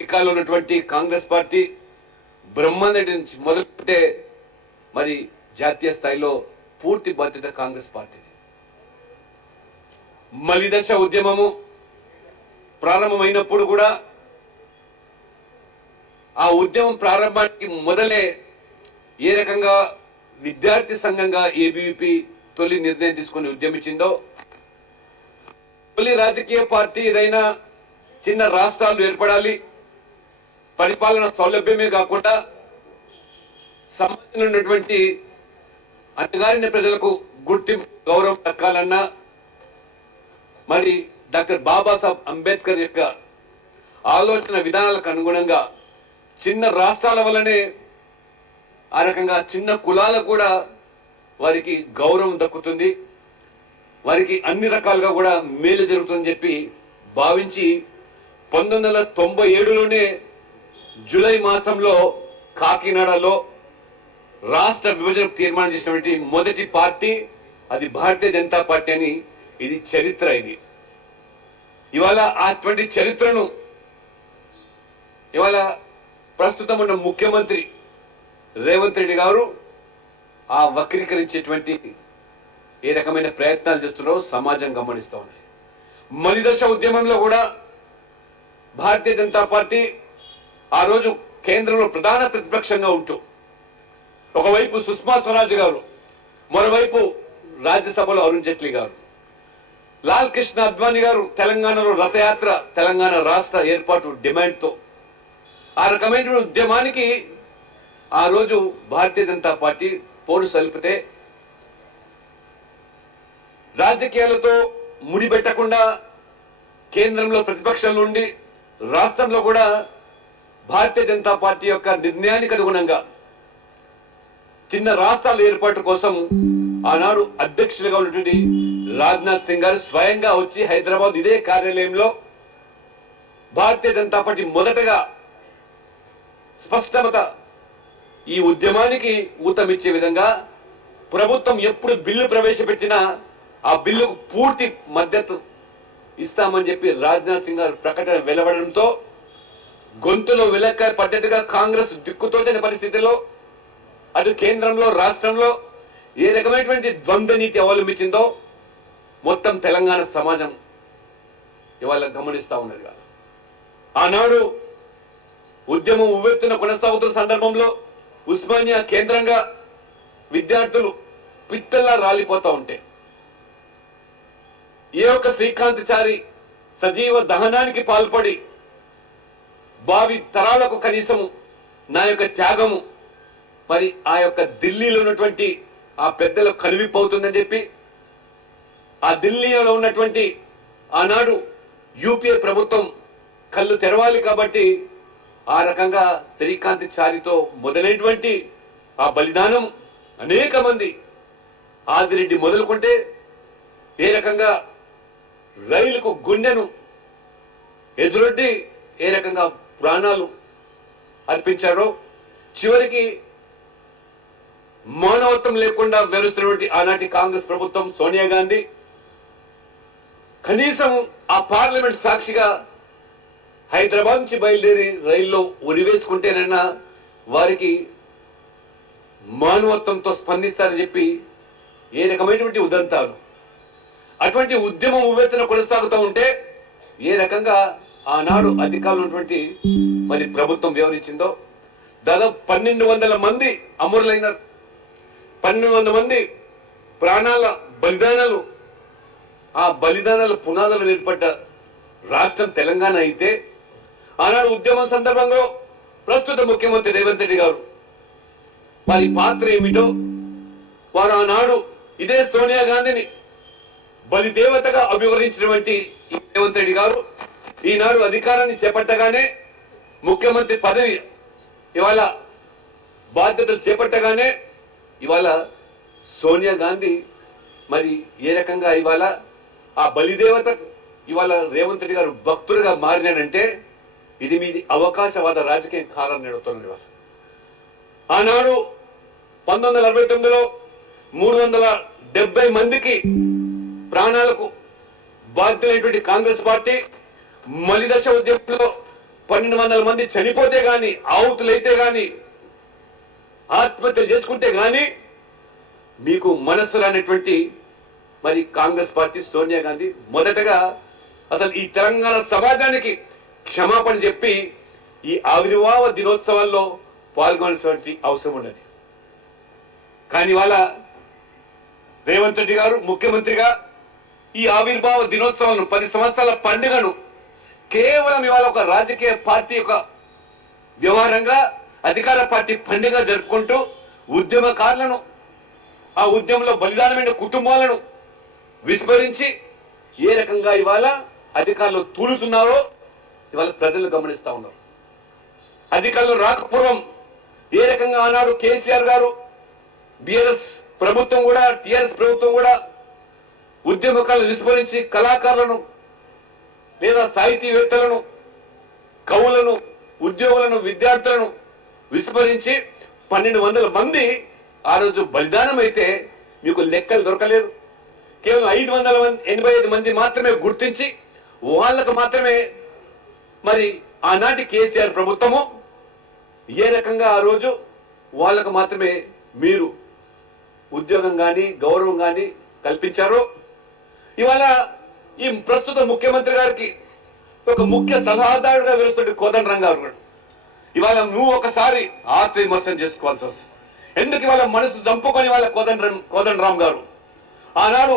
అమెరికాలో ఉన్నటువంటి కాంగ్రెస్ పార్టీ బ్రహ్మాండరెడ్డి నుంచి మొదలుపెట్టే మరి జాతీయ స్థాయిలో పూర్తి బాధ్యత కాంగ్రెస్ పార్టీది. మలిదశ ఉద్యమము ప్రారంభమైనప్పుడు కూడా ఆ ఉద్యమం ప్రారంభానికి మొదలే ఏ రకంగా విద్యార్థి సంఘంగా ఏబీవీపీ తొలి నిర్ణయం తీసుకుని ఉద్యమించిందో, తొలి రాజకీయ పార్టీ ఏదైనా చిన్న రాష్ట్రాలు ఏర్పడాలి, పరిపాలన సౌలభ్యమే కాకుండా సమాజంలో ఉన్నటువంటి అణగారిన ప్రజలకు గుర్తింపు గౌరవం దక్కాలన్నా మరి డాక్టర్ బాబాసాహెబ్ అంబేద్కర్ యొక్క ఆలోచన విధానాలకు అనుగుణంగా చిన్న రాష్ట్రాల వల్లనే ఆ రకంగా చిన్న కులాలకు కూడా వారికి గౌరవం దక్కుతుంది, వారికి అన్ని రకాలుగా కూడా మేలు జరుగుతుందని చెప్పి భావించి 1997లోనే జూలై మాసంలో కాకినాడలో రాష్ట్ర విభజన తీర్మానం చేసినటువంటి మొదటి పార్టీ అది భారతీయ జనతా పార్టీ అని. ఇది చరిత్ర. ఇది ఇవాళ అటువంటి చరిత్రను ఇవాళ ప్రస్తుతం ఉన్న ముఖ్యమంత్రి రేవంత్ రెడ్డి గారు ఆ వక్రీకరించేటువంటి ఏ రకమైన ప్రయత్నాలు చేస్తున్నారో సమాజం గమనిస్తూ ఉంది. మలిదశ ఉద్యమంలో కూడా భారతీయ జనతా పార్టీ ఆ రోజు కేంద్రంలో ప్రధాన ప్రతిపక్షంగా ఉంటూ ఒకవైపు సుష్మా స్వరాజ్ గారు, మరోవైపు రాజ్యసభలో అరుణ్ జైట్లీ గారు, లాల్ కృష్ణ అద్వానీ గారు తెలంగాణలో రథయాత్ర, తెలంగాణ రాష్ట్ర ఏర్పాటు డిమాండ్తో ఆ రకమైన ఉద్యమానికి ఆ రోజు భారతీయ జనతా పార్టీ పోరు సలిపితే రాజకీయాలతో ముడిపెట్టకుండా కేంద్రంలో ప్రతిపక్షంలో ఉండి రాష్ట్రంలో కూడా భారతీయ జనతా పార్టీ యొక్క నిర్ణయానికి అనుగుణంగా చిన్న రాష్ట్రాల ఏర్పాటు కోసం ఆనాడు అధ్యక్షులుగా ఉన్నటువంటి రాజ్నాథ్ సింగ్ గారు స్వయంగా వచ్చి హైదరాబాద్ ఇదే కార్యాలయంలో భారతీయ జనతా పార్టీ మొదటగా స్పష్టత ఈ ఉద్యమానికి ఊతమిచ్చే విధంగా ప్రభుత్వం ఎప్పుడు బిల్లు ప్రవేశపెట్టినా ఆ బిల్లుకు పూర్తి మద్దతు ఇస్తామని చెప్పి రాజ్నాథ్ సింగ్ గారు ప్రకటన వెలువడంతో గొంతులో విలక్కాయ పడ్డట్టుగా కాంగ్రెస్ దిక్కుతోచని పరిస్థితిలో అటు కేంద్రంలో రాష్ట్రంలో ఏ రకమైనటువంటి ద్వంద్వ నీతి అవలంబించిందో మొత్తం తెలంగాణ సమాజం ఇవాళ గమనిస్తా ఉన్నారు. ఆనాడు ఉద్యమం ఉవ్వెత్తున కొనసాగుతున్న సందర్భంలో ఉస్మానియా కేంద్రంగా విద్యార్థులు పిట్టల్లా రాలిపోతా ఉంటే ఏ ఒక్క శ్రీకాంతచారి సజీవ దహనానికి పాల్పడి భావి తరాలకు కనీసము నా యొక్క త్యాగము మరి ఆ యొక్క ఢిల్లీలో ఉన్నటువంటి ఆ పెద్దలకు కనువిప్పవుతుందని చెప్పి ఆ ఢిల్లీలో ఉన్నటువంటి ఆనాడు యూపీఏ ప్రభుత్వం కళ్ళు తెరవాలి కాబట్టి ఆ రకంగా శ్రీకాంతచారితో మొదలైనటువంటి ఆ బలిదానం అనేక మంది ఆదిరెడ్డి మొదలుకుంటే ఏ రకంగా రైలుకు గుండెను ఎదురొడ్డి ఏ రకంగా ప్రాణాలు అర్పించారో చివరికి మానవత్వం లేకుండా వ్యవహరిస్తున్నటువంటి ఆనాటి కాంగ్రెస్ ప్రభుత్వం సోనియా గాంధీ కనీసం ఆ పార్లమెంట్ సాక్షిగా హైదరాబాద్ నుంచి బయలుదేరి రైల్లో ఉరివేసుకుంటేనైనా వారికి మానవత్వంతో స్పందిస్తారని చెప్పి ఏ రకమైనటువంటి ఉదంతాలు అటువంటి ఉద్యమం ఉవ్వెత్తున కొనసాగుతూ ఉంటే ఏ రకంగా ఆనాడు అధికారులు ఉన్నటువంటి మరి ప్రభుత్వం వ్యవహరించిందో దాదాపు 1200 మంది అమరులైనారు. 1200 మంది ప్రాణాల బలిదానాలు, ఆ బలిదానాల పునాదులు ఏర్పడ్డ రాష్ట్రం తెలంగాణ అయితే ఆనాడు ఉద్యమం సందర్భంలో ప్రస్తుత ముఖ్యమంత్రి రేవంత్ రెడ్డి గారు వారి పాత్ర ఏమిటో వారు ఆనాడు ఇదే సోనియా గాంధీని బలిదేవతగా అభివర్ణించినటువంటి రేవంత్ రెడ్డి గారు ఈనాడు అధికారాన్ని చేపట్టగానే ముఖ్యమంత్రి పదవి ఇవాళ బాధ్యతలు చేపట్టగానే ఇవాళ సోనియా గాంధీ మరి ఏ రకంగా ఇవాళ ఆ బలిదేవత ఇవాళ రేవంత్ రెడ్డి గారు భక్తులుగా మారినాడంటే ఇది మీది అవకాశవాద రాజకీయ కారణం నడుతున్నది. ఆనాడు 1969లో 370 మందికి ప్రాణాలకు బాధ్యులైనటువంటి కాంగ్రెస్ పార్టీ మలిదశ ఉద్యమంలో 1200 మంది చనిపోతే గాని, ఆహుతులైతే గాని, ఆత్మహత్య చేసుకుంటే గాని మీకు మనసు రానటువంటి మరి కాంగ్రెస్ పార్టీ సోనియా గాంధీ మొదటగా అసలు ఈ తెలంగాణ సమాజానికి క్షమాపణ చెప్పి ఈ ఆవిర్భావ దినోత్సవాల్లో పాల్గొనాల్సిన అవసరం ఉన్నది. కానీ వాళ్ళ రేవంత్ రెడ్డి గారు ముఖ్యమంత్రిగా ఈ ఆవిర్భావ దినోత్సవాలను 10 సంవత్సరాల పండుగను కేవలం ఇవాళ ఒక రాజకీయ పార్టీ యొక్క వ్యవహారంగా, అధికార పార్టీ పండుగ జరుపుకుంటూ ఉద్యమకారులను, ఆ ఉద్యమంలో బలిదానమైన కుటుంబాలను విస్మరించి ఏ రకంగా ఇవాళ అధికారులు తూలుతున్నారో ఇవాళ ప్రజలు గమనిస్తా ఉన్నారు. అధికారులు రాకపూర్వం ఏ రకంగా ఆనాడు కేసీఆర్ గారు, బిఆర్ఎస్ ప్రభుత్వం కూడా, టిఆర్ఎస్ ప్రభుత్వం కూడా ఉద్యమకాలను విస్మరించి కళాకారులను లేదా సాహితీవేత్తలను, కవులను, ఉద్యోగులను, విద్యార్థులను విస్మరించి 1200 మంది ఆ రోజు బలిదానం అయితే మీకు లెక్కలు దొరకలేదు. కేవలం 585 మంది మాత్రమే గుర్తించి వాళ్ళకు మాత్రమే మరి ఆనాటి కేసీఆర్ ప్రభుత్వము ఏ రకంగా ఆ రోజు వాళ్ళకు మాత్రమే మీరు ఉద్యోగం కానీ గౌరవం కానీ కల్పించారో, ఇవాళ ఈ ప్రస్తుత ముఖ్యమంత్రి గారికి ఒక ముఖ్య సలహాదారుగా వెలుస్తున్న కోదండరాం గారు ఇవాళ నువ్వు ఒకసారి ఆత్మవిమర్శనం చేసుకోవాల్సి వస్తుంది. ఎందుకు ఇవాళ మనసు చంపుకొని వాళ్ళ కోదండరాం గారు ఆనాడు